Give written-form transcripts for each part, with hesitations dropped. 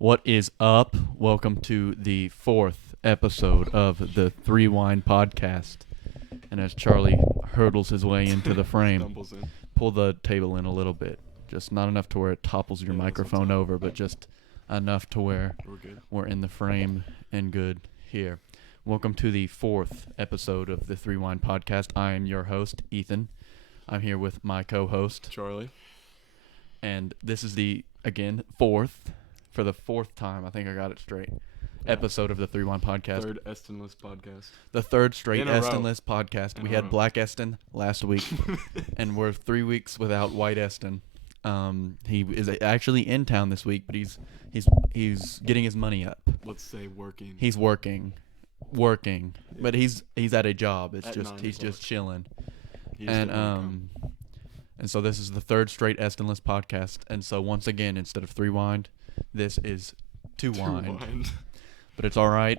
What is up? Welcome to the fourth episode of the Threewind podcast. And as Charlie hurdles his way into the frame, Stumbles in. pull the table in a little bit. Just not enough to where it topples your microphone over, but just enough to where we're in the frame and good here. Welcome to the fourth episode of the Threewind podcast. I am your host, Ethan. I'm here with my co-host, Charlie. And this is the, again, fourth, for the fourth time, I think I got it straight, episode of the Threewind podcast. Third Estonless podcast. The third straight In a row. Estonless podcast. We had Black Eston last week, and we're 3 weeks without White Eston. He is actually in town this week, but he's getting his money up. Let's say working. He's working, but he's at a job. It's At just 9 he's o'clock. just chilling. He's And so this is the third straight Estonless podcast. And so once again, instead of Threewind, this is Two Wind. But it's all right.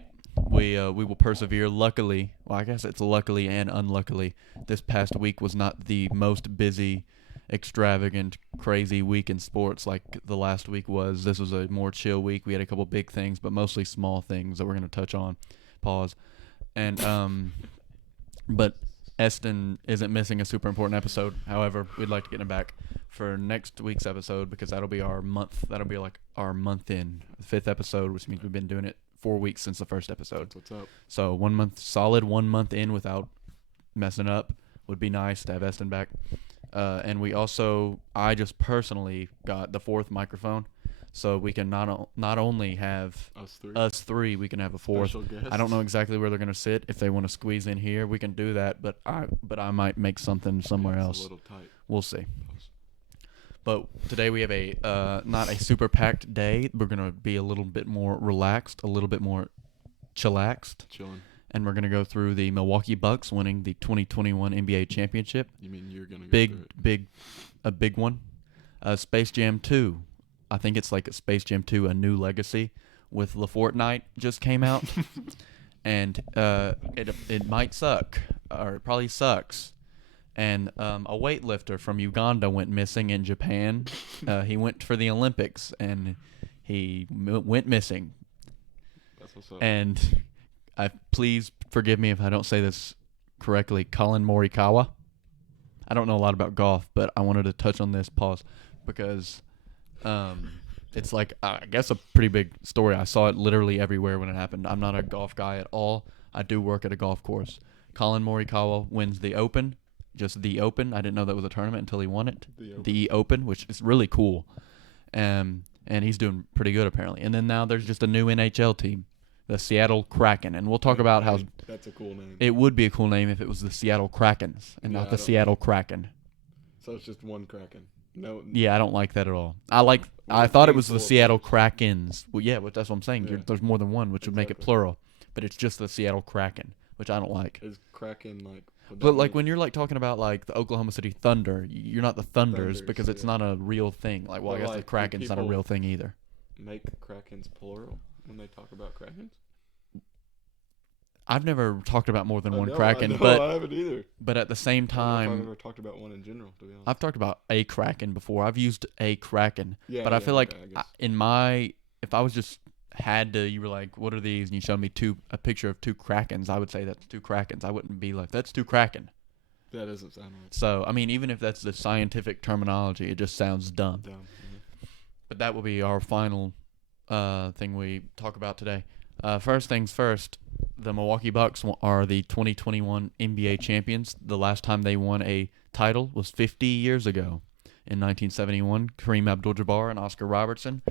We will persevere. Luckily, well, I guess it's luckily and unluckily, this past week was not the most busy, extravagant, crazy week in sports like the last week was. This was a more chill week. We had a couple big things, but mostly small things that we're going to touch on. Pause. And but Eston isn't missing a super important episode. However, we'd like to get him back for next week's episode because that'll be our month. That'll be like our month in, the fifth episode, which means we've been doing it 4 weeks since the first episode. That's what's up. So 1 month, solid 1 month in without messing up would be nice to have Eston back. And I just personally got the fourth microphone. So we can not only have us three, we can have a fourth. I don't know exactly where they're going to sit. If they want to squeeze in here, we can do that. But I might make something somewhere else. A little tight. We'll see. But today we have a not a super packed day. We're going to be a little bit more relaxed, a little bit more chillaxed. Chilling. And we're going to go through the Milwaukee Bucks winning the 2021 NBA championship. You mean you're going to go through it? A big one. Space Jam 2. I think it's like Space Jam 2, A New Legacy with LaFortnite just came out. And it might suck, or it probably sucks. And a weightlifter from Uganda went missing in Japan. He went for the Olympics, and he went missing. That's what's up. And please forgive me if I don't say this correctly. Collin Morikawa. I don't know a lot about golf, but I wanted to touch on this, because it's like, I guess, a pretty big story. I saw it literally everywhere when it happened. I'm not a golf guy at all. I do work at a golf course. Collin Morikawa wins the Open, just the Open. I didn't know that was a tournament until he won it. The Open, which is really cool. And he's doing pretty good, apparently. And then now there's just a new NHL team, the Seattle Kraken. And we'll talk about how that's a cool name. It would be a cool name if it was the Seattle Krakens and not the Seattle Kraken. So it's just one Kraken. No. Yeah, I don't like that at all. I thought it was the Seattle Krakens. Well, yeah, but that's what I'm saying. Yeah. There's more than one, which would make it plural. But it's just the Seattle Kraken, which I don't like. Is Kraken like? But like when you're like talking about like the Oklahoma City Thunder, you're not the Thunders because it's not a real thing. Like, well, I guess the Kraken's not a real thing either. Make Krakens plural when they talk about Krakens? I've never talked about more than one I Kraken, know, but I haven't either. But at the same time, I've never talked about one in general, to be honest. I've talked about a Kraken before. I've used a Kraken, Yeah, but I feel like I if I was just you were like, what are these? And you showed me a picture of two Krakens, I would say that's two Krakens. I wouldn't be like, that's two Kraken. That doesn't sound right. So, I mean, even if that's the scientific terminology, it just sounds dumb. But that will be our final thing we talk about today. First things first, the Milwaukee Bucks are the 2021 NBA champions. The last time they won a title was 50 years ago. In 1971, Kareem Abdul-Jabbar and Oscar Robertson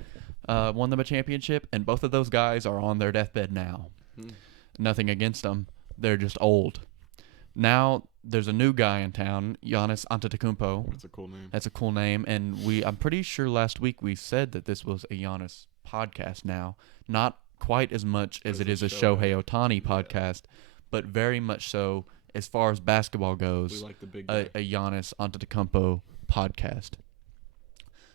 won them a championship, and both of those guys are on their deathbed now. Nothing against them. They're just old. Now there's a new guy in town, Giannis Antetokounmpo. That's a cool name. That's a cool name, and I'm pretty sure last week we said that this was a Giannis podcast now. Not quite as much as it is a Shohei Ohtani podcast, but very much so as far as basketball goes, we like the big guy. a Giannis Antetokounmpo podcast.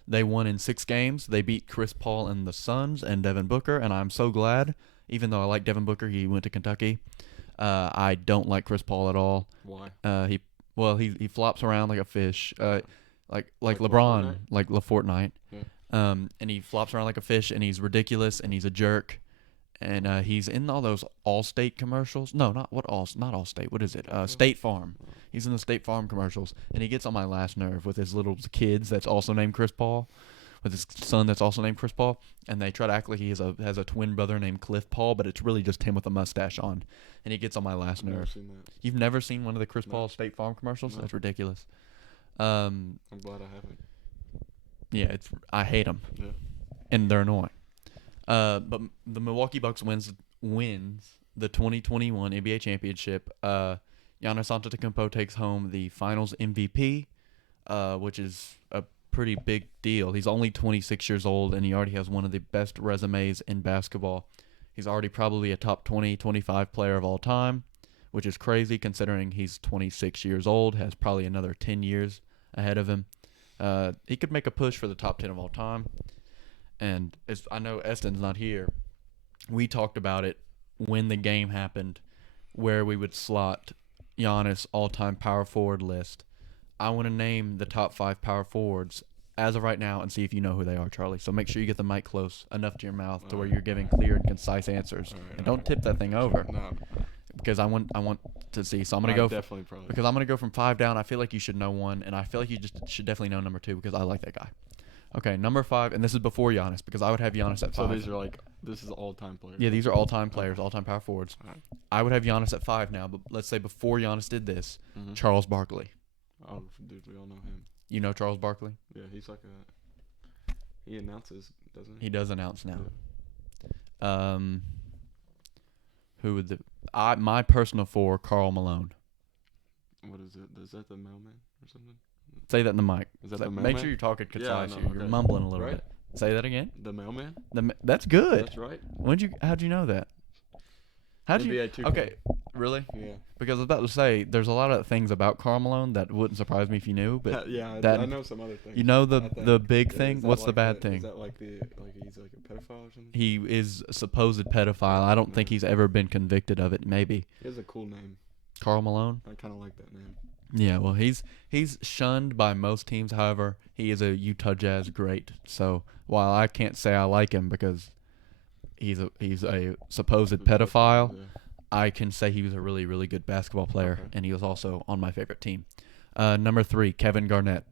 They won in 6 games. They beat Chris Paul and the Suns and Devin Booker, and I'm so glad. Even though I like Devin Booker, he went to Kentucky. I don't like Chris Paul at all. Why? He flops around like a fish. Like LeBron, Fortnite? like LaFortnite. Yeah. And he flops around like a fish, and he's ridiculous, and he's a jerk. And he's in all those Allstate commercials. No, not Allstate. What is it? State Farm. He's in the State Farm commercials, and he gets on my last nerve with his little kids that's also named Chris Paul, with his son that's also named Chris Paul, and they try to act like he has a twin brother named Cliff Paul, but it's really just him with a mustache on, and he gets on my last nerve. Seen that. You've never seen one of the Chris Paul State Farm commercials? No. That's ridiculous. I'm glad I haven't. Yeah, I hate them, Yeah. and they're annoying. But the Milwaukee Bucks wins the 2021 NBA championship. Giannis Antetokounmpo takes home the Finals MVP, which is a pretty big deal. He's only 26 years old, and he already has one of the best resumes in basketball. He's already probably a top 20, 25 player of all time, which is crazy considering he's 26 years old, has probably another 10 years ahead of him. He could make a push for the top 10 of all time. And I know Eston's not here. We talked about it when the game happened, where we would slot Giannis all-time power forward list. I want to name the top 5 power forwards as of right now and see if you know who they are, Charlie. So make sure you get the mic close enough to your mouth to where you're giving clear and concise answers. And don't tip that thing over. No. Because I want to see. So I'm gonna because I'm gonna go from 5 down. I feel like you should know one, and I feel like you just should definitely know number 2 because I like that guy. Okay, number 5, and this is before Giannis because I would have Giannis at 5. So these are this is all-time players. Yeah, these are all-time players, all-time power forwards. All right. I would have Giannis at 5 now, but let's say before Giannis did this, Charles Barkley. Oh, dude, we all know him. You know Charles Barkley? Yeah, he's like he announces, doesn't he? He does announce now. Yeah. Who would my personal 4, Karl Malone. What is it? Is that the mailman or something? Say that in the mic. Is that the mailman? Make sure you're talking concise. Yeah, You're mumbling a little bit. Say that again. The mailman? That's good. That's right. How'd you know that? Okay, really? Yeah. Because I was about to say, there's a lot of things about Karl Malone that wouldn't surprise me if you knew, but yeah, I know some other things. You know the big thing? What's the bad thing? Is that like he's like a pedophile or something? He is a supposed pedophile. I don't think he's ever been convicted of it. Maybe. He has a cool name. Karl Malone? I kind of like that name. Yeah, well, he's shunned by most teams. However, he is a Utah Jazz great. So while I can't say I like him because he's a supposed pedophile, Yeah. I can say he was a really, really good basketball player, and he was also on my favorite team. Number 3, Kevin Garnett.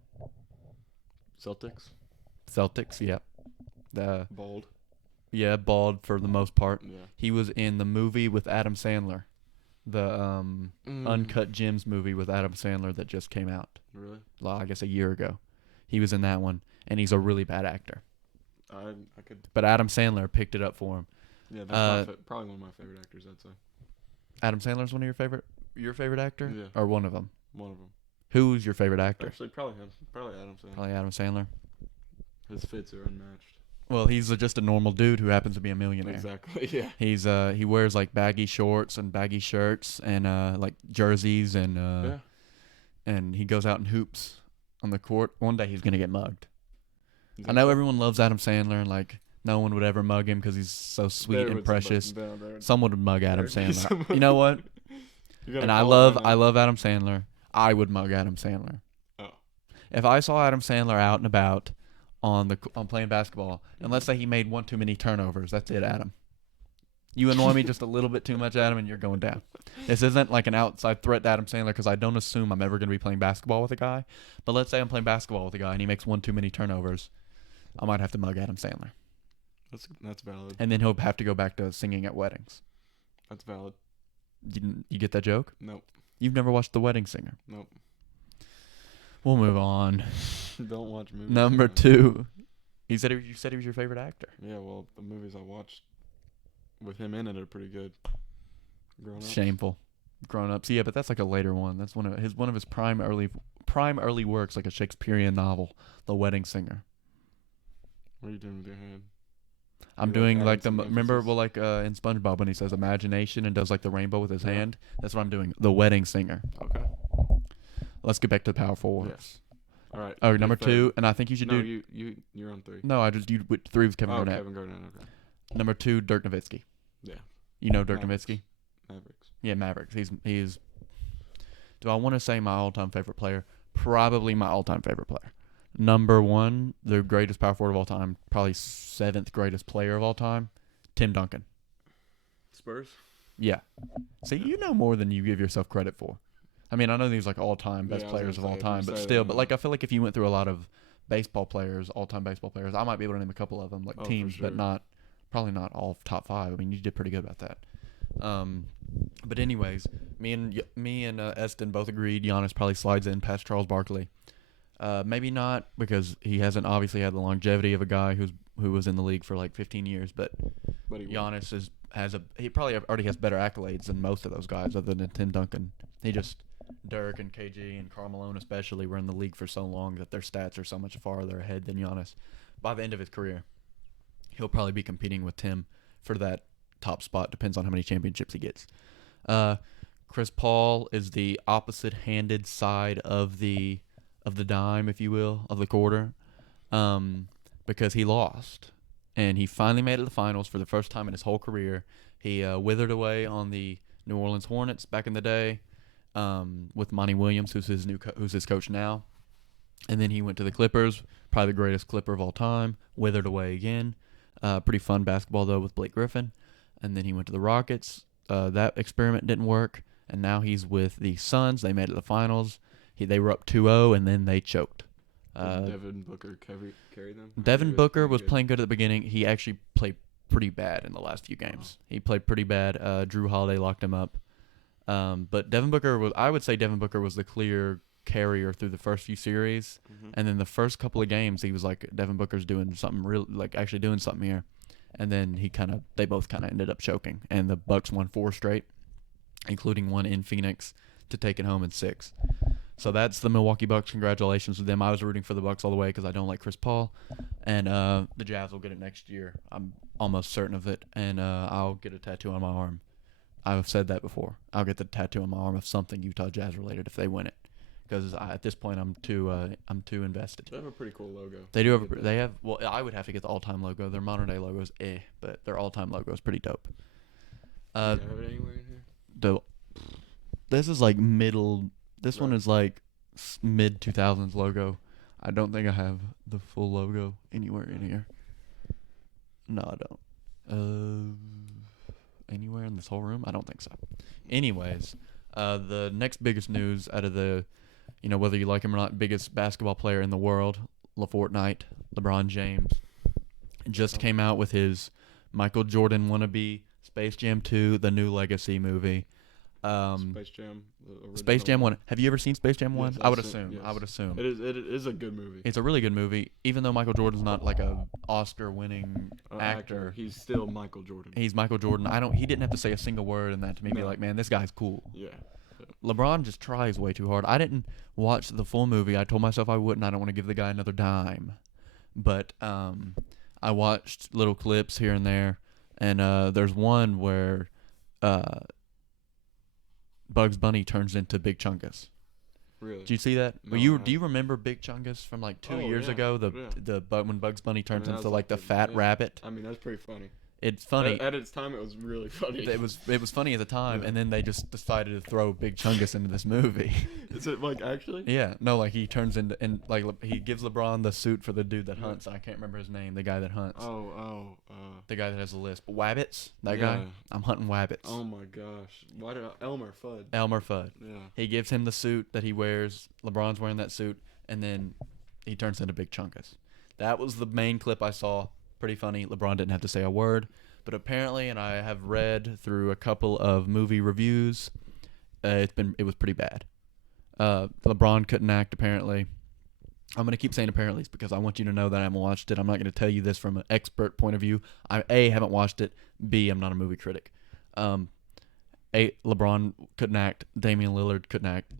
Celtics, yeah. Bald. Yeah, bald for the most part. Yeah. He was in the movie with Adam Sandler, the Uncut Gems movie with Adam Sandler that just came out. Really? Well, I guess a year ago. He was in that one, and he's a really bad actor. I could. But Adam Sandler picked it up for him. Yeah, that's probably one of my favorite actors, I'd say. Adam Sandler's one of your favorite actor? Yeah. Or one of them? One of them. Who's your favorite actor? Actually, probably him. Probably Adam Sandler. Probably Adam Sandler. His fits are unmatched. Well, he's just a normal dude who happens to be a millionaire. Exactly, yeah. He's he wears like baggy shorts and baggy shirts and like jerseys and and he goes out and hoops on the court. One day he's gonna get mugged. I know everyone loves Adam Sandler and like no one would ever mug him because he's so sweet and precious. Someone would mug Adam Sandler. You know what? And I love Adam Sandler. I would mug Adam Sandler. Oh. If I saw Adam Sandler out and about on playing basketball, and let's say he made one too many turnovers, that's it, Adam. You annoy me just a little bit too much, Adam, and you're going down. This isn't like an outside threat to Adam Sandler because I don't assume I'm ever going to be playing basketball with a guy. But let's say I'm playing basketball with a guy and he makes one too many turnovers, I might have to mug Adam Sandler. That's valid. And then he'll have to go back to singing at weddings. That's valid. You get that joke? Nope. You've never watched The Wedding Singer? Nope. We'll move on. Don't watch movies. Number 2. You said he was your favorite actor. Yeah, well, the movies I watched with him in it are pretty good. Grown Ups. Shameful. Grown Ups. Yeah, but that's like a later one. That's one of his prime early works, like a Shakespearean novel, The Wedding Singer. What are you doing with your hand? I'm doing like remember like in SpongeBob when he says imagination and does like the rainbow with his hand. That's what I'm doing. The Wedding Singer. Okay. Let's get back to the power forwards. Yes. All right. Oh, number 2, and I think you should do. No, you're on 3. No, you 3 was Kevin Garnett. Kevin Garnett. Okay. Number 2, Dirk Nowitzki. Yeah. You know Dirk Nowitzki? Mavericks. Yeah, Mavericks. He's. Do I want to say my all-time favorite player? Probably my all-time favorite player. Number 1, the greatest power forward of all time, probably 7th greatest player of all time, Tim Duncan. Spurs? Yeah. See, you know more than you give yourself credit for. I mean, I know these like all-time best Yeah, I was players of gonna all say, if you time, but say still. that, But like, I feel like if you went through a lot of baseball players, all-time baseball players, I might be able to name a couple of them, like for teams, but sure. probably not all top 5. I mean, you did pretty good about that. But anyways, me and Eston both agreed Giannis probably slides in past Charles Barkley. Maybe not because he hasn't obviously had the longevity of a guy who was in the league for like 15 years, but Giannis he probably already has better accolades than most of those guys other than Tim Duncan. Dirk and KG and Karl Malone especially were in the league for so long that their stats are so much farther ahead than Giannis. By the end of his career, he'll probably be competing with Tim for that top spot. Depends on how many championships he gets. Chris Paul is the opposite-handed side of the dime, if you will, of the quarter, because he lost. And he finally made it to the finals for the first time in his whole career. He withered away on the New Orleans Hornets back in the day with Monty Williams, who's his coach now. And then he went to the Clippers, probably the greatest Clipper of all time, withered away again. Pretty fun basketball, though, with Blake Griffin. And then he went to the Rockets. That experiment didn't work. And now he's with the Suns. They made it to the finals. They were up 2-0, and then they choked. Devin Booker carry them? Devin Booker was playing good at the beginning. He actually played pretty bad in the last few games. He played pretty bad. Drew Holiday locked him up. But I would say Devin Booker was the clear carrier through the first few series. Mm-hmm. And then the first couple of games, he was like, Devin Booker's doing something real, like actually doing something here. And then they both kind of ended up choking. And the Bucks won 4 straight, including one in Phoenix to take it home in 6. So that's the Milwaukee Bucks. Congratulations to them. I was rooting for the Bucks all the way because I don't like Chris Paul. And the Jazz will get it next year. I'm almost certain of it. And I'll get a tattoo on my arm. I've said that before. I'll get the tattoo on my arm of something Utah Jazz related if they win it. Because at this point I'm too invested. They have a pretty cool logo. They do have well, I would have to get the all-time logo. Their modern day logo is but their all-time logo is pretty dope. Do you have it anywhere in here? This is like middle. This one is like mid 2000s logo. I don't think I have the full logo anywhere in here. No, I don't. Anywhere in this whole room? I don't think so. Anyways, the next biggest news out of the, whether you like him or not, biggest basketball player in the world, LeBron James, just came out with his Michael Jordan wannabe Space Jam 2, the new Legacy movie. Space Jam. Space Jam 1. Have you ever seen Space Jam 1? Yes, I would assume. yes. I would assume. It is a good movie. It's a really good movie. Even though Michael Jordan's not like a Oscar-winning actor, he's still Michael Jordan. he's Michael Jordan. He didn't have to say a single word in that to me be like, man, this guy's cool. Yeah. LeBron just tries way too hard. I didn't watch the full movie. I told myself I wouldn't. I don't want to give the guy another dime. But I watched little clips here and there, and there's one where Bugs Bunny turns into Big Chungus. Really? Did you see that? No, Do you remember Big Chungus from like 2 years yeah, ago? yeah. When Bugs Bunny turns that was into like the the- fat yeah. rabbit. I mean, that's pretty funny. It's funny. At its time, it was really funny. It was funny at the time, Yeah. and then they just decided to throw Big Chungus into this movie. Is it like actually? Yeah, no, like he turns into he gives LeBron the suit for the dude that hunts. I can't remember his name. The guy that hunts. The guy that has the list. Wabbits. That guy. Yeah. I'm hunting wabbits. Oh my gosh! Why did Elmer Fudd? Elmer Fudd. Yeah. He gives him the suit that he wears. LeBron's wearing that suit, and then he turns into Big Chungus. That was the main clip I saw. Pretty funny. LeBron didn't have to say a word. But apparently, and I have read through a couple of movie reviews, it was pretty bad. LeBron couldn't act apparently. I'm gonna keep saying apparently because I want you to know that I haven't watched it. I'm not gonna tell you this from an expert point of view. I haven't watched it. B, I'm not a movie critic. LeBron couldn't act. Damian Lillard couldn't act.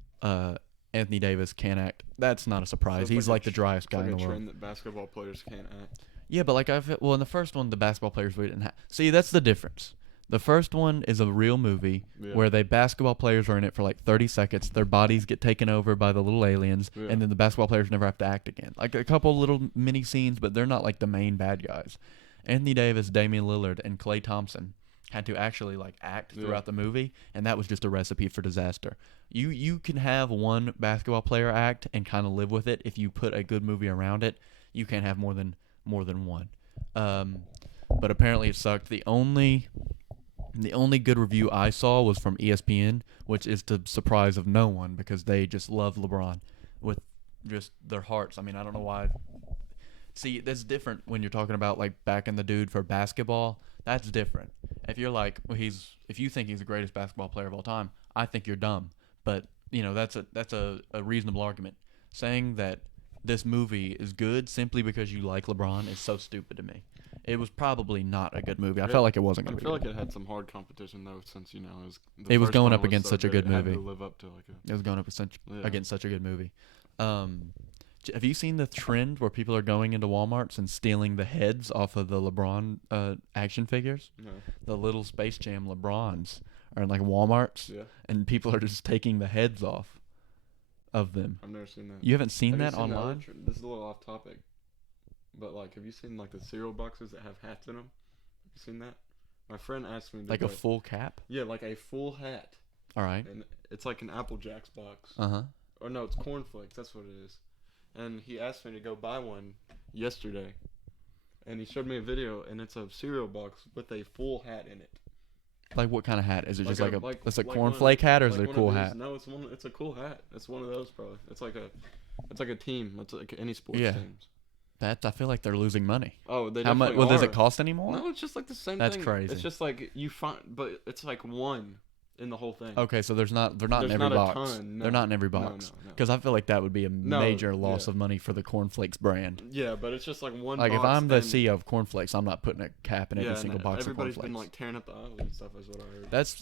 Anthony Davis can't act. That's not a surprise. So He's like the driest guy in the world. Trend that basketball players can't act. Yeah, but in the first one, the basketball players we didn't have. See, that's the difference. The first one is a real movie where basketball players are in it for like 30 seconds. Their bodies get taken over by the little aliens, and then the basketball players never have to act again. Like a couple little mini scenes, but they're not like the main bad guys. Anthony Davis, Damian Lillard, and Klay Thompson had to actually like act throughout the movie, and that was just a recipe for disaster. You can have one basketball player act and kind of live with it if you put a good movie around it. You can't have more than one. But apparently it sucked. The only good review I saw was from ESPN, which is to surprise of no one because they just love LeBron with just their hearts. I mean, I don't know why. See, that's different when you're talking about like backing the dude for basketball. That's different. If you're like, well, if you think he's the greatest basketball player of all time, I think you're dumb. But that's a reasonable argument. Saying that this movie is good simply because you like LeBron is so stupid to me. It was probably not a good movie. I felt like it wasn't going to be. I feel good. like it had some hard competition though, since it was going up against such a good movie. It had to live up to it was going up against such a good movie. Have you seen the trend where people are going into Walmarts and stealing the heads off of the LeBron action figures? No. The little Space Jam LeBrons are in like Walmarts, and people are just taking the heads off of them. I've never seen that. You haven't seen that you seen online? This is a little off topic, but like, have you seen like the cereal boxes that have hats in them? Have you seen that? My friend asked me. Like a full cap? Yeah, like a full hat. All right. And it's like an Apple Jacks box. Uh-huh. Or no, it's cornflakes. That's what it is. And he asked me to go buy one yesterday. And he showed me a video, and it's a cereal box with a full hat in it. Like what kind of hat? Is it just like a like cornflake hat, or is it a cool hat? No, it's a cool hat. It's one of those probably. It's like a team. It's like any sports teams. I feel like they're losing money. Oh, they how much? definitely Well, does are. it cost anymore? No, it's just like the same That's thing. crazy. It's just like you find, but it's like one in the whole thing. Okay, so they're not in every box. Ton, no. They're not in every box. Because I feel like that would be a major loss of money for the Cornflakes brand. Yeah, but it's just like one. Like box if I'm the CEO of Cornflakes, I'm not putting a cap in every single box of Cornflakes. Everybody's been like tearing up the aisles and stuff, is what I heard.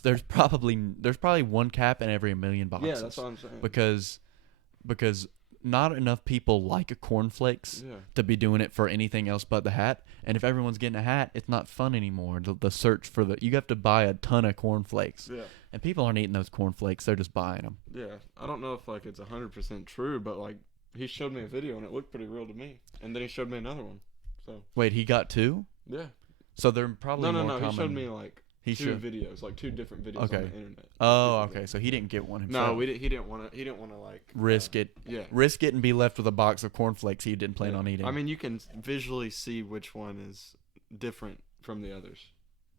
There's probably one cap in every 1 million boxes. Yeah, that's what I'm saying. Because not enough people like cornflakes to be doing it for anything else but the hat. And if everyone's getting a hat, it's not fun anymore. The search for you have to buy a ton of cornflakes. Yeah. And people aren't eating those cornflakes; they're just buying them. Yeah, I don't know if like it's 100% true, but like he showed me a video and it looked pretty real to me. And then he showed me another one. So wait, he got two? Yeah. So they're probably more common. He showed me like two videos, like two different videos on the internet. Oh, okay. So he didn't get one himself. No, he didn't want to like risk it. Yeah. Risk it and be left with a box of cornflakes he didn't plan on eating. I mean, you can visually see which one is different from the others.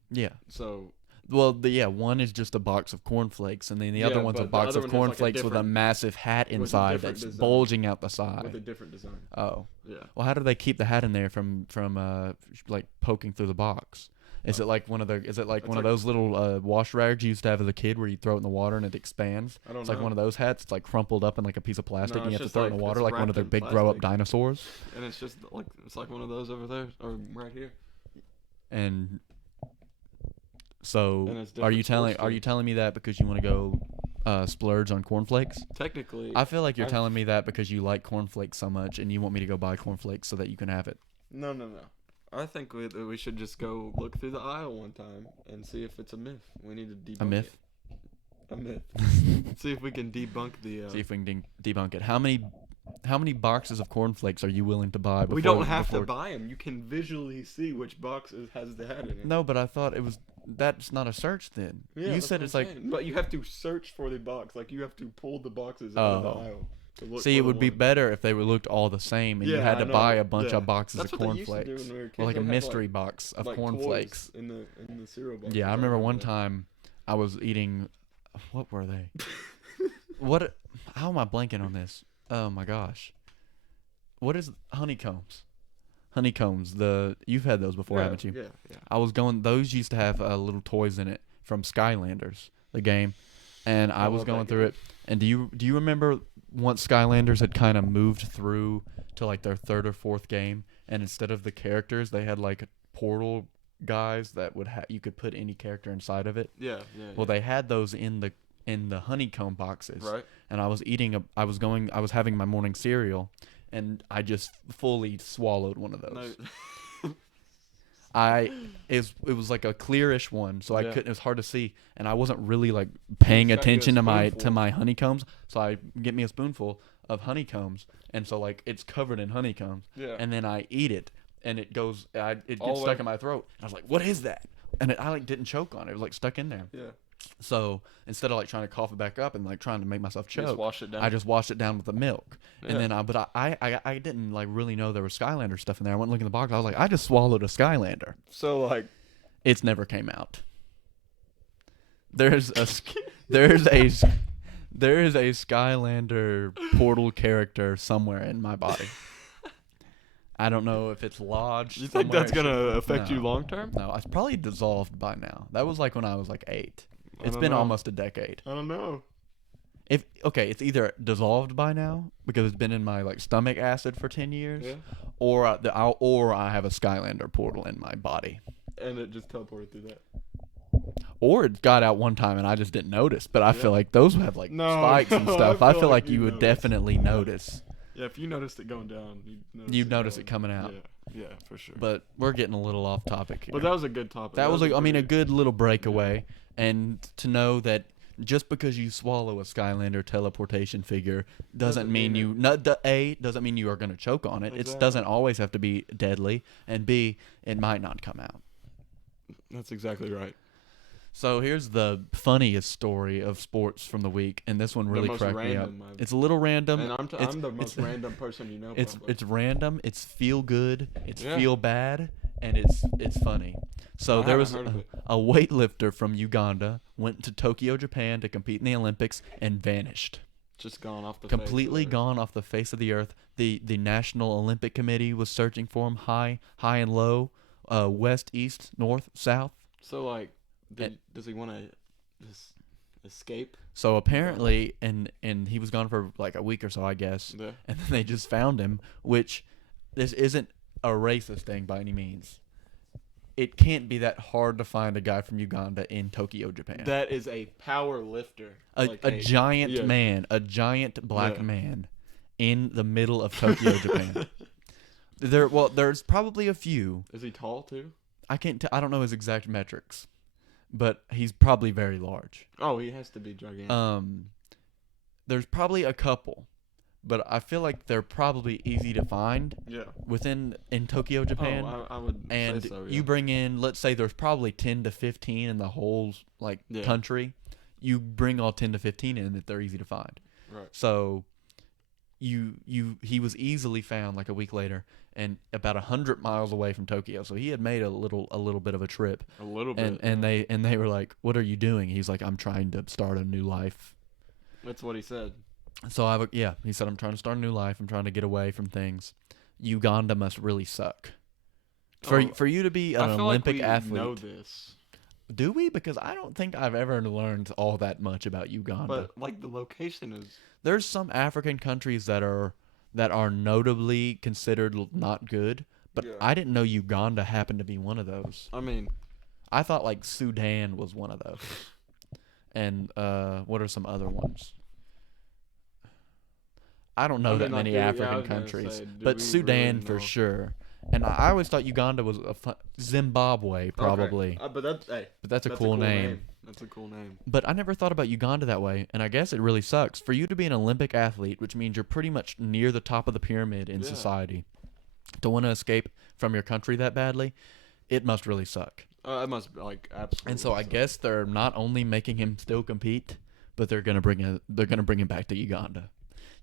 Yeah. So. Well, one is just a box of cornflakes, and then the other one's a box of cornflakes with a massive hat inside that's bulging out the side. With a different design. Oh. Yeah. Well, how do they keep the hat in there from like poking through the box? Is it like one of those little wash rags you used to have as a kid where you throw it in the water and it expands? I don't know. It's like one of those hats. It's like crumpled up in like a piece of plastic and you have to throw it in the water like one of their big grow up dinosaurs. And it's just like one of those over there or right here. And so are you telling me that because you want to go splurge on cornflakes? Technically, I feel like you're telling me that because you like cornflakes so much and you want me to go buy cornflakes so that you can have it. No. I think we should just go look through the aisle one time and see if it's a myth. We need to debunk a myth. A myth. See if we can debunk the. See if we can debunk it. How many boxes of cornflakes are you willing to buy? We don't have to buy them. You can visually see which box has the hat in it. No, but I thought that's not a search then. Yeah, you said it's like. But you have to search for the box. Like you have to pull the boxes out of the aisle. See, it would be better if they looked all the same and you had to buy a bunch of boxes of cornflakes. Or like a mystery box of cornflakes. In the cereal box. Yeah, I remember one time I was eating. What were they? How am I blanking on this? Oh my gosh. What is honeycombs? Honeycombs. You've had those before, haven't you? Yeah. Those used to have little toys in it from Skylanders, the game, and I was going through it. And do you remember once Skylanders had kind of moved through to like their third or fourth game, and instead of the characters, they had like portal guys that you could put any character inside of it. Yeah. Well, they had those in the honeycomb boxes. Right. And I was having my morning cereal, and I just fully swallowed one of those. No. It was like a clearish one, so I couldn't. It was hard to see, and I wasn't really like paying attention to my honeycombs. So I get me a spoonful of honeycombs, and so like it's covered in honeycombs. Yeah. And then I eat it, and it gets stuck in my throat. And I was like, "What is that?" and I like didn't choke on it. It was like stuck in there. Yeah. So instead of like trying to cough it back up and like trying to make myself choke, Just wash it down. I just washed it down with the milk. Yeah. And then I didn't like really know there was Skylander stuff in there. I went looking in the box. I was like, I just swallowed a Skylander. So like, It's never came out. There's a Skylander portal character somewhere in my body. I don't know if it's lodged. you think that's gonna affect you No. long term? No, it's probably dissolved by now. That was like when I was like 8. It's don't been know. almost a decade. I don't know. It's either dissolved by now because it's been in my like stomach acid for 10 years, Yeah. or I have a Skylander portal in my body, And it just teleported through that. or it got out one time and I just didn't notice. But I feel like those have like No, spikes and no, stuff. I I feel feel like like you you would noticed. definitely notice. Yeah, if you noticed it going down, You'd notice it coming out. Yeah, for sure. But we're getting a little off topic here. But that was a good topic. That was like, I mean, a pretty- good little breakaway, and to know that just because you swallow a Skylander teleportation figure doesn't mean you doesn't mean you are going to choke on it. Exactly. It doesn't always have to be deadly, and B, it might not come out. That's exactly right. So here's the funniest story of sports from the week, and this one really most cracked me up. random I've- It's a little random. And I'm It's- the most it's- random person you know. It's probably. it's random. It's feel good. It's Yeah. feel bad, and it's funny. So I there was haven't heard of it. a weightlifter from Uganda went to Tokyo, Japan to compete in the Olympics and vanished. Just gone off the Completely face of gone off the face of the earth. The National Olympic Committee was searching for him high and low, west, east, north, south. it. So like, does he want to just escape? So apparently, and he was gone for like a week or so, I guess. Yeah. And then they just found him, which this isn't a racist thing by any means. It can't be that hard to find a guy from Uganda in Tokyo, Japan. That is a power lifter. A giant yeah. man, a giant black Yeah. man in the middle of Tokyo, Japan. There's probably a few. Is he tall too? I don't know his exact metrics, but he's probably very large. Oh, he has to be gigantic. There's probably a couple, but I feel like they're probably easy to find yeah. in Tokyo, Japan. Oh, I would And say so. Yeah. you bring in, let's say there's probably 10 to 15 in the whole Yeah. country. You bring all 10 to 15 in that they're easy to find. Right. So he was easily found like a week later and about 100 miles away from Tokyo. So he had made a little bit of a trip. A little bit. And they were like, "What are you doing?" He's like, "I'm trying to start a new life." That's what he said. So he said, "I'm trying to start a new life. I'm trying to get away from things." Uganda must really suck. For you to be an I feel Olympic like we athlete. know this, Do we? Because I don't think I've ever learned all that much about Uganda. but like the location is. There's some African countries that are notably considered not good, but Yeah. I didn't know Uganda happened to be one of those. I mean, I thought like Sudan was one of those. And what are some other ones? I don't know I mean, that like, many yeah, I African was gonna countries, say, do but we Sudan really for know? sure. And I always thought Uganda was Zimbabwe probably, Okay. But that's a cool name. That's a cool name. But I never thought about Uganda that way, and I guess it really sucks. For you to be an Olympic athlete, which means you're pretty much near the top of the pyramid in Yeah. society, to want to escape from your country that badly, it must really suck. It must like absolutely. And so I suck. guess they're not only making him still compete, but they're gonna bring him back to Uganda.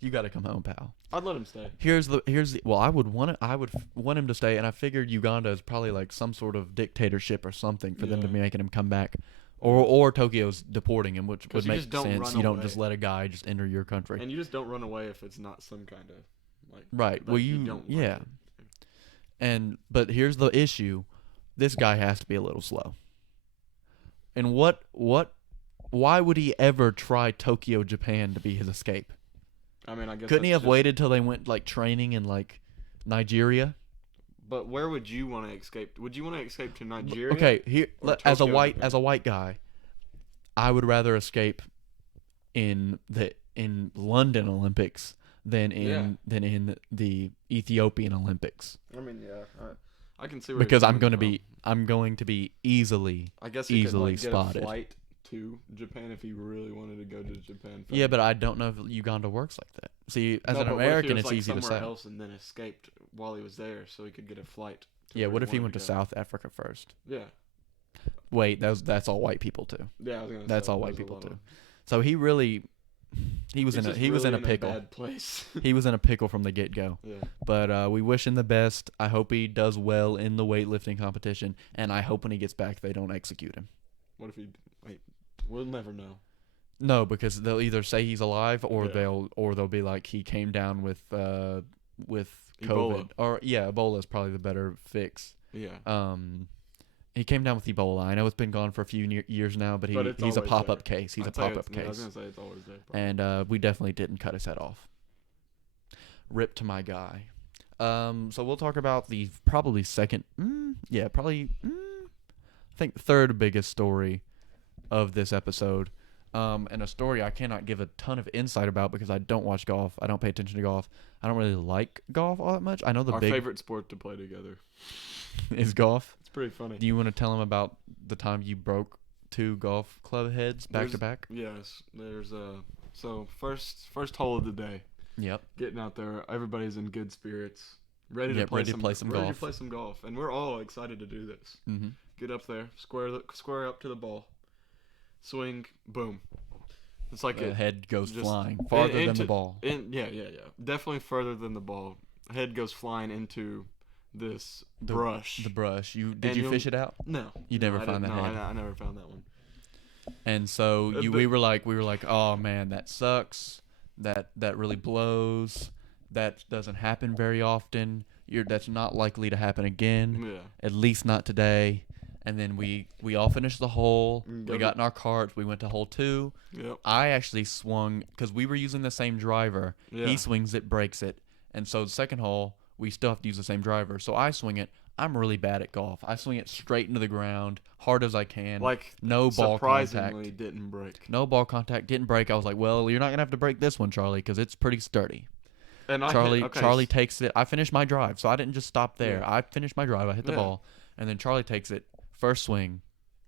You got to come home, pal. I'd let him stay. I would want him to stay, and I figured Uganda is probably like some sort of dictatorship or something for them to Yeah. be making him come back. Or Tokyo's deporting him, which 'Cause would you make just don't sense. run You don't away. just let a guy just enter your country. And you just don't run away if it's not some kind of like. Right. that Well, don't like yeah. it. But here's the issue. This guy has to be a little slow. And why would he ever try Tokyo, Japan to be his escape? I mean, I guess. Couldn't he that's have just- waited till they went like training in like Nigeria? But where would you want to escape? Would you want to escape to Nigeria? Okay, here Or as a Tokyo, white Japan? guy, I would rather escape in London Olympics than in the Ethiopian Olympics, I mean, yeah. I can see where because you're I'm going coming to be easily. from. I guess he easily could, like, spotted. get a flight to Japan if he really wanted to go to Japan. Yeah, but I don't know if Uganda works like that. See, as No, an but what if he American, was, it's like, easy to somewhere say. else and then escaped while he was there, so he could get a flight. Yeah, where what if he wanted went to go. South Africa first? Yeah. Wait, that's all white people too. Yeah, I was gonna That's say, all white people too. So he was in a pickle. Bad place. He was in a pickle from the get go. Yeah. But we wish him the best. I hope he does well in the weightlifting competition, and I hope when he gets back they don't execute him. What if he? Wait, we'll never know. No, because they'll either say he's alive or they'll be like he came down with COVID Ebola. or Ebola is probably the better fix. Yeah. He came down with Ebola. I know it's been gone for a few years now, but he's a pop-up case. He's a pop-up case. I was gonna say it's always there. And we definitely didn't cut his head off. Rip to my guy. So we'll talk about the probably I think third biggest story of this episode. And a story I cannot give a ton of insight about because I don't watch golf. I don't pay attention to golf. I don't really like golf all that much. I know our favorite sport to play together is golf. It's pretty funny. Do you want to tell them about the time you broke 2 golf club heads back to back? Yes. There's so first hole of the day. Yep. Getting out there, everybody's in good spirits, ready to play some golf, and we're all excited to do this. Mm-hmm. Get up there, square up to the ball, swing, boom. It's like the head goes flying farther than the ball. Yeah. Definitely further than the ball. Head goes flying into this brush. The brush. Did you fish it out? No. You never found that head? No, I never found that one. And so we were like, oh man, that sucks. That really blows. That doesn't happen very often. That's not likely to happen again. Yeah. At least not today. And then we all finished the hole. We got in our carts. We went to hole 2. Yep. I actually swung because we were using the same driver. Yeah. He swings it, breaks it. And so the second hole, we still have to use the same driver. So I swing it. I'm really bad at golf. I swing it straight into the ground, hard as I can. Like, no ball surprisingly contact. Didn't break. No ball contact. Didn't break. I was like, well, you're not going to have to break this one, Charlie, because it's pretty sturdy. And Charlie takes it. I finished my drive, so I didn't just stop there. Yeah. I finished my drive. I hit the ball, and then Charlie takes it. First swing.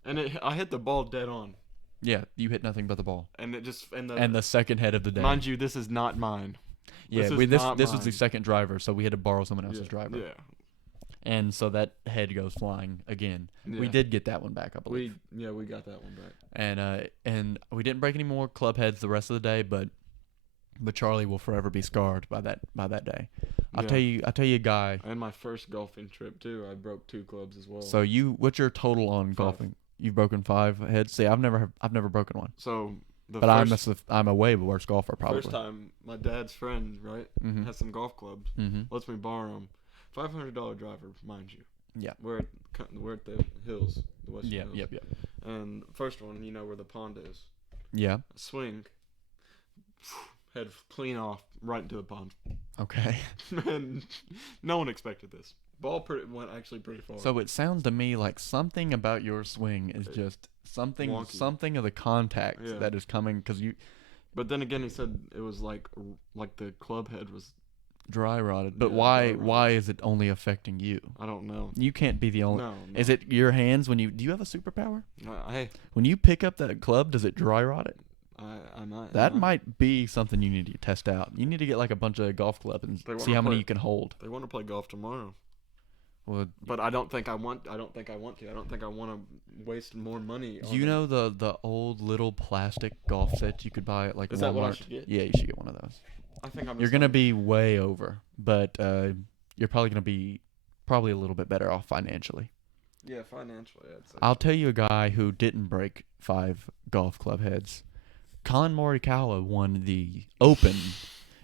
And I hit the ball dead on. Yeah, you hit nothing but the ball. And it just and the second head of the day. Mind you, this is not mine. Yeah, this was the second driver, so we had to borrow someone else's driver. Yeah. And so that head goes flying again. Yeah. We did get that one back, I believe. We got that one back. And we didn't break any more club heads the rest of the day, but Charlie will forever be scarred by that day. I'll tell you a guy. And my first golfing trip too, I broke 2 clubs as well. So what's your total on 5. Golfing? You've broken 5 heads. See, I've never broken one. So I'm a way worse golfer probably. First time, my dad's friend has some golf clubs. Mm-hmm. Lets me borrow them. $500 driver, mind you. Yeah. We're at the hills, the Western Hills. Yep. And first one, where the pond is. Yeah. Swing. Head clean off right into the pond. Okay. And no one expected this. Ball went actually pretty far. So it sounds to me like something about your swing is just something of the contact that is coming because you. But then again, he said it was like the club head was dry rotted. But why is it only affecting you? I don't know. You can't be the only. No. Is it your hands when you? Do you have a superpower? Hey. When you pick up that club, does it dry rot it? I might. That might be something you need to test out. You need to get like a bunch of golf clubs and see how many you can hold. They want to play golf tomorrow. Well, but I don't think I want to. I don't think I want to waste more money. Do you know the old little plastic golf sets you could buy at like Walmart? Is that what I should get? Yeah, you should get one of those. I think you're gonna be way over, but you're probably gonna be a little bit better off financially. Yeah, financially, I'd say. I'll tell you a guy who didn't break 5 golf club heads. Collin Morikawa won the Open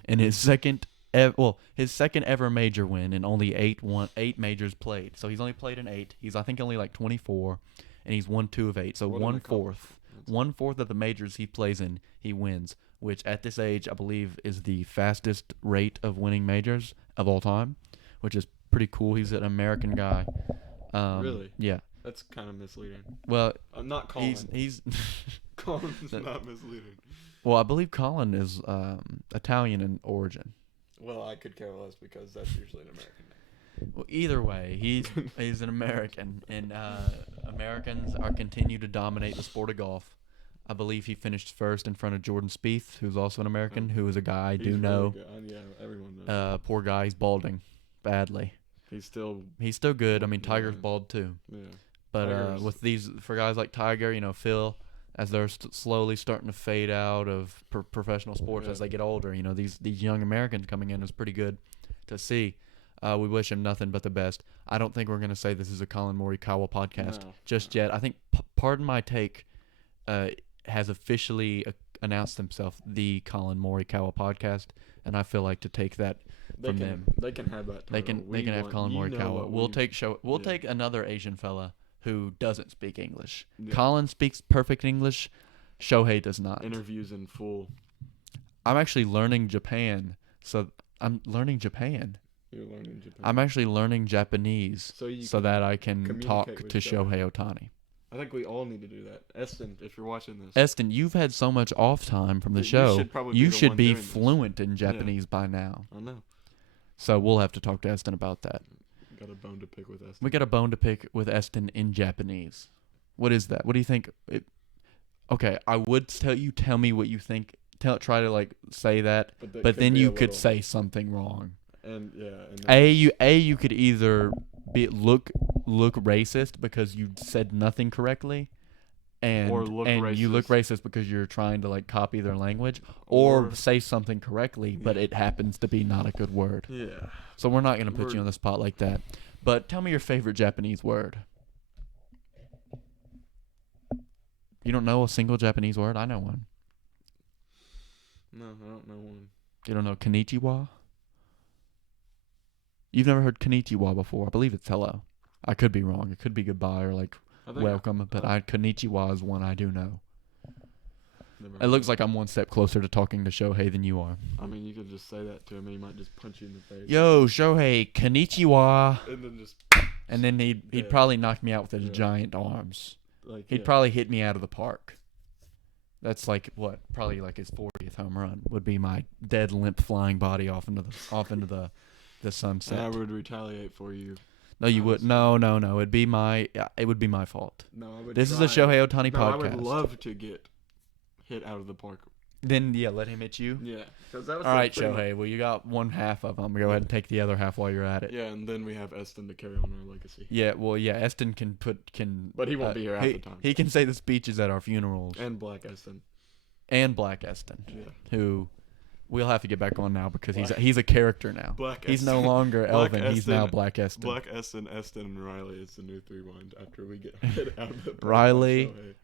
in his second ever major win in only 8 majors played. So he's only played in 8. He's I think only like 24, and he's won 2 of 8. So 1/4 of the majors he plays in, he wins, which at this age I believe is the fastest rate of winning majors of all time, which is pretty cool. He's an American guy. Really? Yeah. That's kind of misleading. Well, I'm not Collin. He's Collin's not misleading. Well, I believe Collin is Italian in origin. Well, I could care less because that's usually an American name. Well, either way, he's an American, and Americans continue to dominate the sport of golf. I believe he finished first in front of Jordan Spieth, who's also an American, who is a guy I do know. Really yeah, everyone knows. Poor guy, he's balding badly. He's still good. I mean, Tiger's bald too. Yeah. But with these, for guys like Tiger, Phil, as they're slowly starting to fade out of professional sports as they get older, these young Americans coming in is pretty good to see. We wish him nothing but the best. I don't think we're going to say this is a Collin Morikawa podcast just yet. I think Pardon My Take has officially announced himself the Collin Morikawa podcast, and I feel like to take that from them. They can have that title. They can have Collin Morikawa. We'll take another Asian fella who doesn't speak English. Yeah. Collin speaks perfect English. Shohei does not. Interviews in full. I'm actually learning Japan, so I'm learning Japan. You're learning Japan. I'm actually learning Japanese so that I can talk to Shohei Ohtani. I think we all need to do that. Eston, if you're watching this. Eston, you've had so much off time from the show. You should be fluent in Japanese by now. I know. So we'll have to talk to Eston about that. Got a bone to pick with Eston. We got a bone to pick with Eston in Japanese. What is that? What do you think? Okay, I would tell me what you think. Try to say that, but then you could say something wrong. And you could either look racist because you said nothing correctly, and you look racist because you're trying to copy their language, or say something correctly, but it happens to be not a good word. Yeah. So we're not gonna put you on the spot like that. But tell me your favorite Japanese word. You don't know a single Japanese word? I know one. No, I don't know one. You don't know konnichiwa? You've never heard konnichiwa before. I believe it's hello. I could be wrong. It could be goodbye or welcome, but konnichiwa is one I do know. It looks like I'm one step closer to talking to Shohei than you are. I mean, you could just say that to him. He might just punch you in the face. Yo, Shohei, konnichiwa. And then he'd probably knock me out with his giant arms. He'd probably hit me out of the park. That's probably his 40th home run would be my dead limp flying body off into the sunset. And I would retaliate for you. No, you would. No. It would be my fault. No, I would. This is a Shohei Ohtani podcast. I would love to get hit out of the park. Then let him hit you. Yeah, because that was all right, Shohei. Well, you got one half of them. Go ahead and take the other half while you're at it. Yeah, and then we have Eston to carry on our legacy. Yeah, Eston can. But he won't be here half the time. He can say the speeches at our funerals. And Black Eston. Yeah. Who we'll have to get back on now because he's a character now. He's no longer Elvin. He's now Black Eston. Black Eston, and Riley is the new Threewind after we get hit out of the park.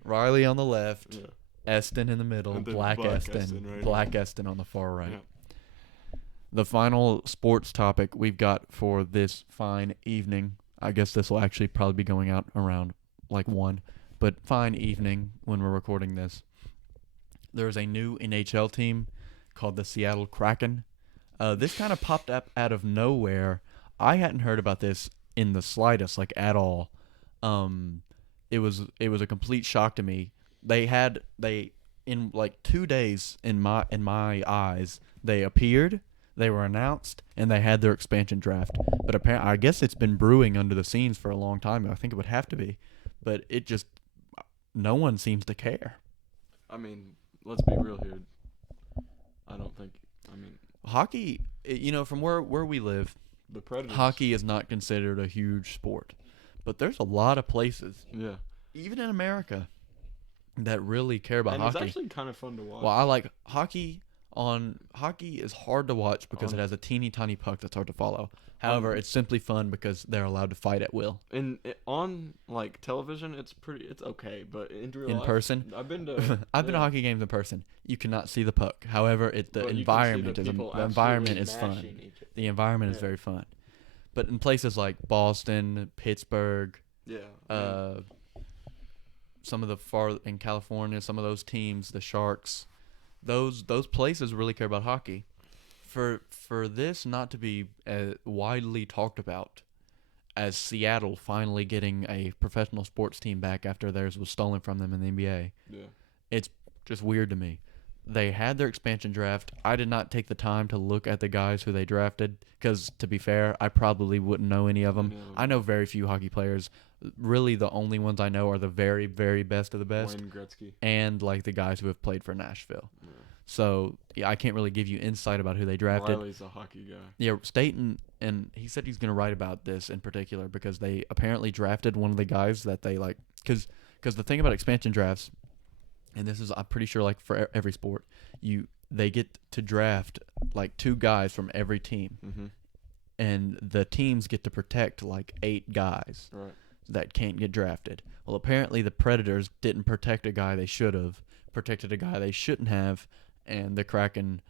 Riley on the left. Yeah. Eston in the middle, Black Eston, right Black Eston on the far right. Yeah. The final sports topic we've got for this fine evening, I guess this will actually probably be going out around 1, but fine evening when we're recording this. There's a new NHL team called the Seattle Kraken. This kind of popped up out of nowhere. I hadn't heard about this in the slightest, at all. It was a complete shock to me. In 2 days in my eyes, they appeared, they were announced, and they had their expansion draft. But apparently, I guess it's been brewing under the scenes for a long time. I think it would have to be, but no one seems to care. I mean, let's be real here. Hockey, from where we live, the Predators. Hockey is not considered a huge sport, but there's a lot of places, even in America, that really care about hockey. It's actually kind of fun to watch. Well, I like hockey. Hockey is hard to watch because it has a teeny tiny puck that's hard to follow. However, it's simply fun because they're allowed to fight at will. On television, it's okay, but in real life, person, I've been to hockey games in person. You cannot see the puck. However, the environment is fun. The environment is very fun. But in places like Boston, Pittsburgh, some of the in California, some of those teams, the Sharks, those places really care about hockey. For this not to be widely talked about, as Seattle finally getting a professional sports team back after theirs was stolen from them in the NBA, it's just weird to me. They had their expansion draft. I did not take the time to look at the guys who they drafted because, to be fair, I probably wouldn't know any of them. I know very few hockey players. Really, the only ones I know are the very, very best of the best. Wayne Gretzky. And, the guys who have played for Nashville. Yeah. So yeah, I can't really give you insight about who they drafted. Riley's a hockey guy. Yeah, Staten, and he said he's going to write about this in particular because they apparently drafted one of the guys that they like. Because the thing about expansion drafts, and this is I'm pretty sure like for every sport, they get to draft like 2 guys from every team, Mm-hmm. and the teams get to protect like 8 guys Right. that can't get drafted. Well, apparently the Predators didn't protect a guy they should have, protected a guy they shouldn't have, and the Kraken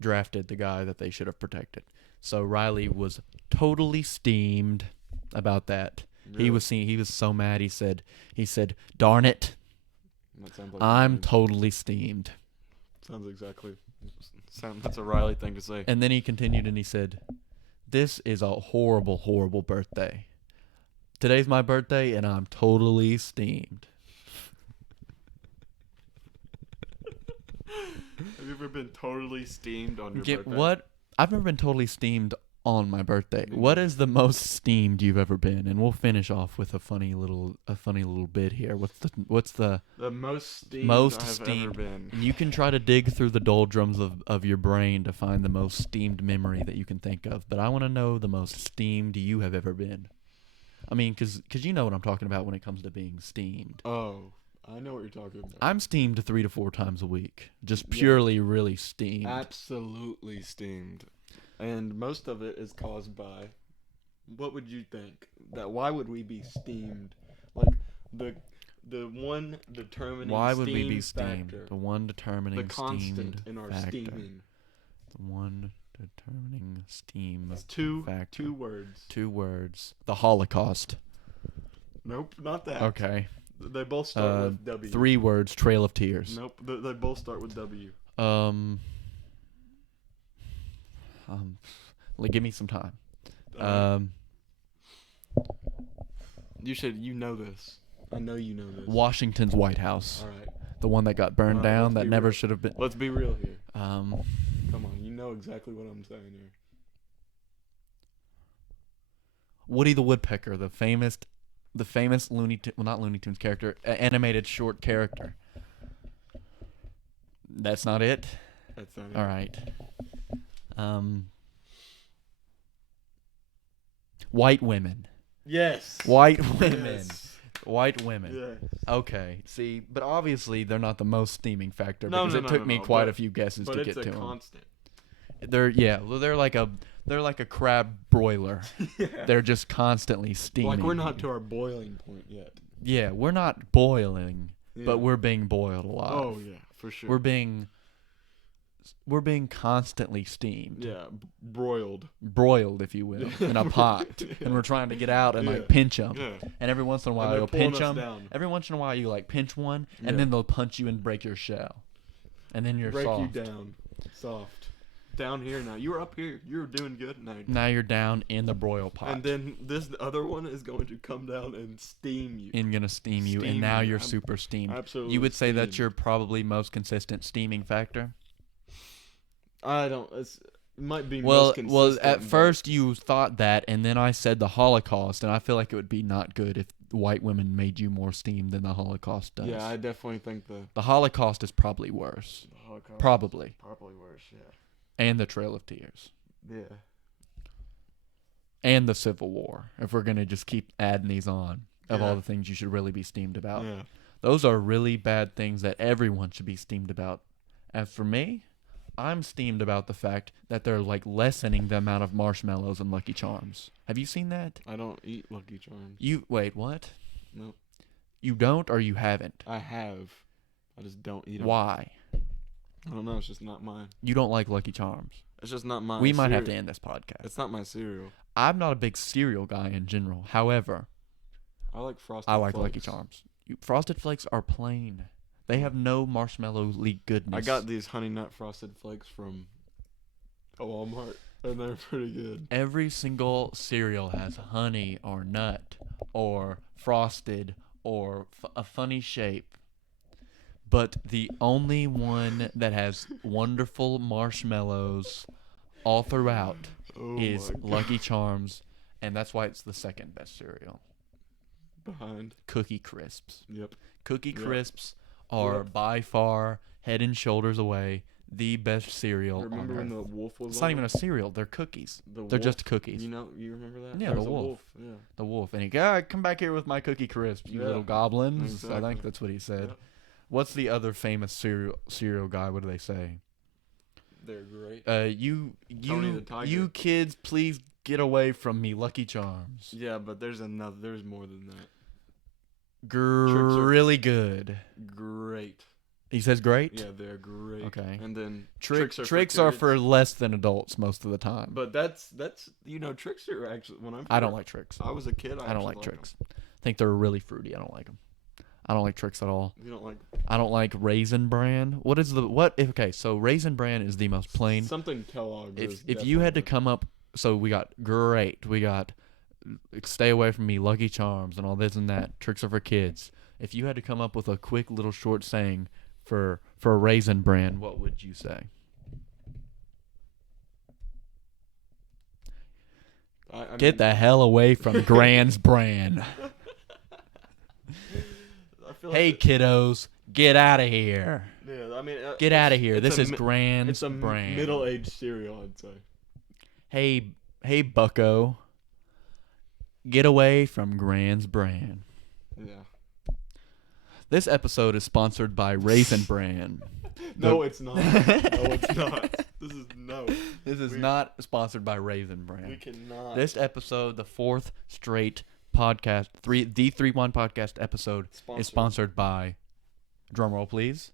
drafted the guy that they should have protected. So Riley was totally steamed about that. Really? He was so mad. He said, "Darn it, That sounds like I'm totally steamed." sounds exactly. That's a Riley thing to say. And then he continued and he said, "This is a horrible, horrible birthday. Today's my birthday and I'm totally steamed." Have you ever been totally steamed on your Get birthday? what? I've never been totally steamed on my birthday. Me What neither. is the most steamed you've ever been? And we'll finish off with a funny little bit here. What's the The most steamed Most I've steamed. ever been. and you can try to dig through the doldrums of your brain to find the most steamed memory that you can think of. But I want to know the most steamed you have ever been. I mean, because you know what I'm talking about when it comes to being steamed. Oh, I know what you're talking about. I'm steamed 3 to 4 times a week. Just Yeah. purely, really steamed. Absolutely steamed. And most of it is caused by, what would you think? That why would we be steamed? Like the one determining Why would we be steam steamed? factor, The one determining the constant steamed in our factor. steaming. The one determining steam It's two factor. words. 2 words. The Holocaust. Nope, not that. Okay. They both start with W. 3 words. Trail of Tears. Nope, they both start with W. Like, give me some time. You know this. I know you know this. Washington's White House. All right. The one that got burned All right, down let's that be never real. should have been. Let's be real here. Um, Come on, you know exactly what I'm saying here. Woody the Woodpecker, the famous not Looney Tunes character, animated short character. That's not it? That's not it. All right. White women. Yes. White women. Yes. White women. Yes. Okay. See, but obviously they're not the most steaming factor No, because no, it no, took no, me no, quite but- a few guesses But to it's get to a them. constant. They're like a crab broiler. Yeah. They're just constantly steaming. Like we're not to our boiling point yet. Yeah, we're not boiling, Yeah. but we're being boiled alive. Oh yeah, for sure. We're being constantly steamed. Yeah, broiled. Broiled, if you will, in a pot. Yeah. And we're trying to get out and Yeah. like pinch them. Yeah. And every once in a while And they're you'll pulling pinch us them. down. Every once in a while you like pinch one, and Yeah. then they'll punch you and break your shell. And then you're Break soft. you down, soft. Down here now. You were up here. You were doing good now. Now you're down in the broil pot. And then this other one is going to come down and steam you. and gonna steam you, and Steam now you. you're I'm super steamed. absolutely You would say that's steamed. your probably most consistent steaming factor? I don't. It might be Well, most consistent. at but- first you thought that, and then I said the Holocaust, and I feel like it would be not good if white women made you more steamed than the Holocaust does. Yeah, I definitely think The Holocaust is probably worse. the Holocaust Probably. is probably worse. Yeah. And the Trail of Tears. Yeah. And the Civil War, if we're going to just keep adding these on, of Yeah. all the things you should really be steamed about. Yeah. Those are really bad things that everyone should be steamed about. As for me, I'm steamed about the fact that they're like lessening the amount of marshmallows in Lucky Charms. Have you seen that? I don't eat Lucky Charms. Wait, what? No. You don't or you haven't? I have. I just don't eat them. Why? I don't know. It's just not mine. You don't like Lucky Charms. It's just not mine. We might have to end this podcast. It's not my cereal. I'm not a big cereal guy in general. However, I like Frosted I like Flakes. Lucky Charms. Frosted Flakes are plain. They have no marshmallow-y goodness. I got these Honey Nut Frosted Flakes from Walmart, and they're pretty good. Every single cereal has honey or nut or frosted or a funny shape. But the only one that has wonderful marshmallows all throughout Oh is my God. Lucky Charms, and that's why it's the second best cereal. Behind. Cookie Crisps. Yep. Cookie Yep. Crisps are Yep. by far head and shoulders away the best cereal. Remember on when Earth. the wolf was? It's not even a cereal. They're cookies. They're wolf, just cookies. You remember that? Yeah, There's the a wolf. Yeah. The wolf, and he come back here with my cookie crisps, you little goblins. Exactly. I think that's what he said. Yep. What's the other famous cereal guy? What do they say? They're great. Tony the Tiger. You kids, please get away from me, Lucky Charms. Yeah, but there's more than that. Really good. Great. He says great? Yeah, they're great. Okay. And then Tricks for are kids. for less than adults most of the time. But that's tricks are actually I don't like tricks. I was a kid. I don't like tricks. I think they're really fruity. I don't like them. I don't like tricks at all. You don't like? I don't like Raisin Bran. Okay, so Raisin Bran is the most plain. Something Kellogg. If you had to come up, so we got Stay Away From Me, Lucky Charms, and all this and that. Tricks are for kids. If you had to come up with a quick little short saying for Raisin Bran, what would you say? Get the hell away from Gran's Bran. Hey, kiddos, get out of here. Yeah, I mean, get out of here. This is Gran's It's a Bran. middle-aged cereal, I'd say. Hey, bucko. Get away from Gran's Bran. Yeah. This episode is sponsored by Raisin Bran. No, it's not. No, it's not. This is not sponsored by Raisin Bran. We cannot. This episode, the fourth straight podcast, the Threewind podcast episode, is sponsored by, drumroll please,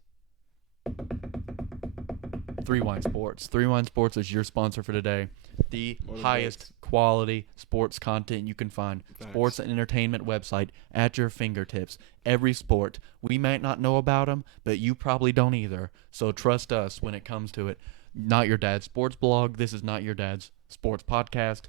Threewind Sports. Threewind Sports is your sponsor for today. The highest quality sports content you can find. Thanks. Sports and entertainment website at your fingertips. Every sport. We might not know about them, but you probably don't either. So trust us when it comes to it. Not your dad's sports blog. This is not your dad's sports podcast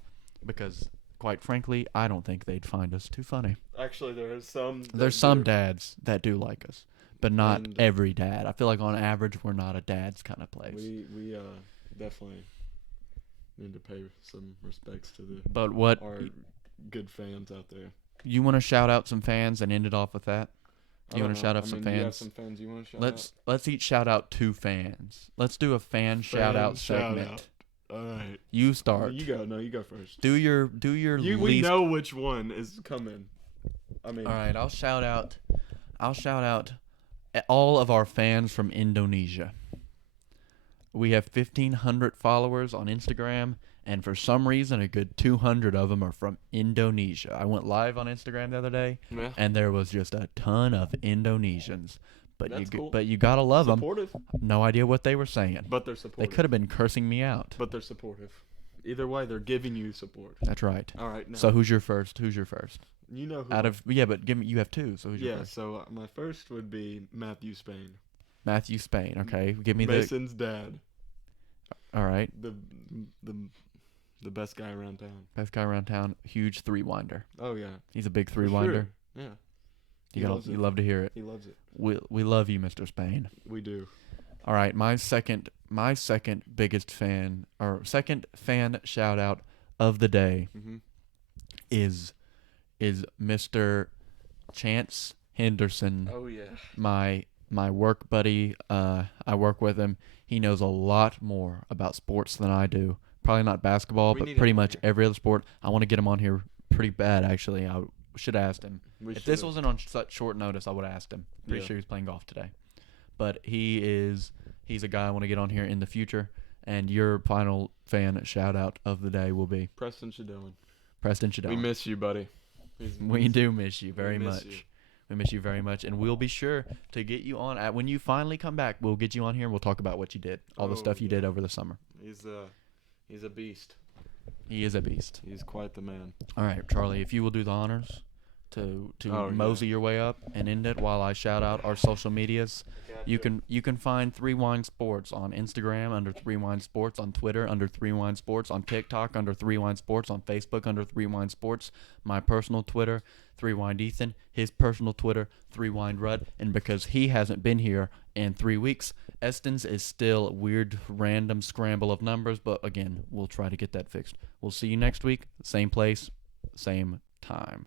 because, quite frankly, I don't think they'd find us too funny. Actually, there's some dads that do like us, but not every dad. I feel like on average we're not a dad's kind of place. We definitely need to pay some respects to our good fans out there. You want to shout out some fans and end it off with that? You want to shout out some fans? You have some fans you want to shout out? Let's each shout out 2 fans. Let's do a fan shout out segment. All right. You start. You go. No, you go first. Do your We know which one is coming. I mean. All right. I'll shout out all of our fans from Indonesia. We have 1,500 followers on Instagram, and for some reason, a good 200 of them are from Indonesia. I went live on Instagram the other day, and there was just a ton of Indonesians. But you gotta love them. No idea what they were saying. But they're supportive. They could have been cursing me out. But they're supportive. Either way, they're giving you support. That's right. All right. Now, so who's your first? You know who. But give me. You have 2. So who's your first? So my first would be Matthew Spain. Matthew Spain. Okay, give me Mason's dad. All right. The best guy around town. Best guy around town. Huge 3-winder. Oh yeah. He's a big 3-winder. Sure. Yeah. You love to hear it. He loves it. We love you, Mr. Spain. We do. All right, my second biggest fan or second fan shout out of the day is Mr. Chance Henderson. Oh yeah. My work buddy. I work with him. He knows a lot more about sports than I do. Probably not basketball, but pretty much every other sport. I want to get him on here pretty bad, actually. I should have asked him. If this wasn't on such short notice, I would have asked him. Pretty sure he's playing golf today. But he's a guy I want to get on here in the future. And your final fan shout out of the day will be Preston Shadone. We miss you, buddy. We do miss you very much. We miss you very much, and we'll be sure to get you on. When you finally come back, we'll get you on here, and we'll talk about what you did, all the stuff you did over the summer. He's a beast. He is a beast. He's quite the man. All right, Charlie, if you will do the honors to mosey your way up and end it while I shout out our social medias. Gotcha. You can find Threewind Sports on Instagram under Threewind Sports, on Twitter under Threewind Sports, on TikTok under Threewind Sports, on Facebook under Threewind Sports. My personal Twitter, Threewind Ethan. His personal Twitter, Threewind Rudd. And because he hasn't been here in 3 weeks, Eston's is still a weird random scramble of numbers. But again, we'll try to get that fixed. We'll see you next week. Same place, same time.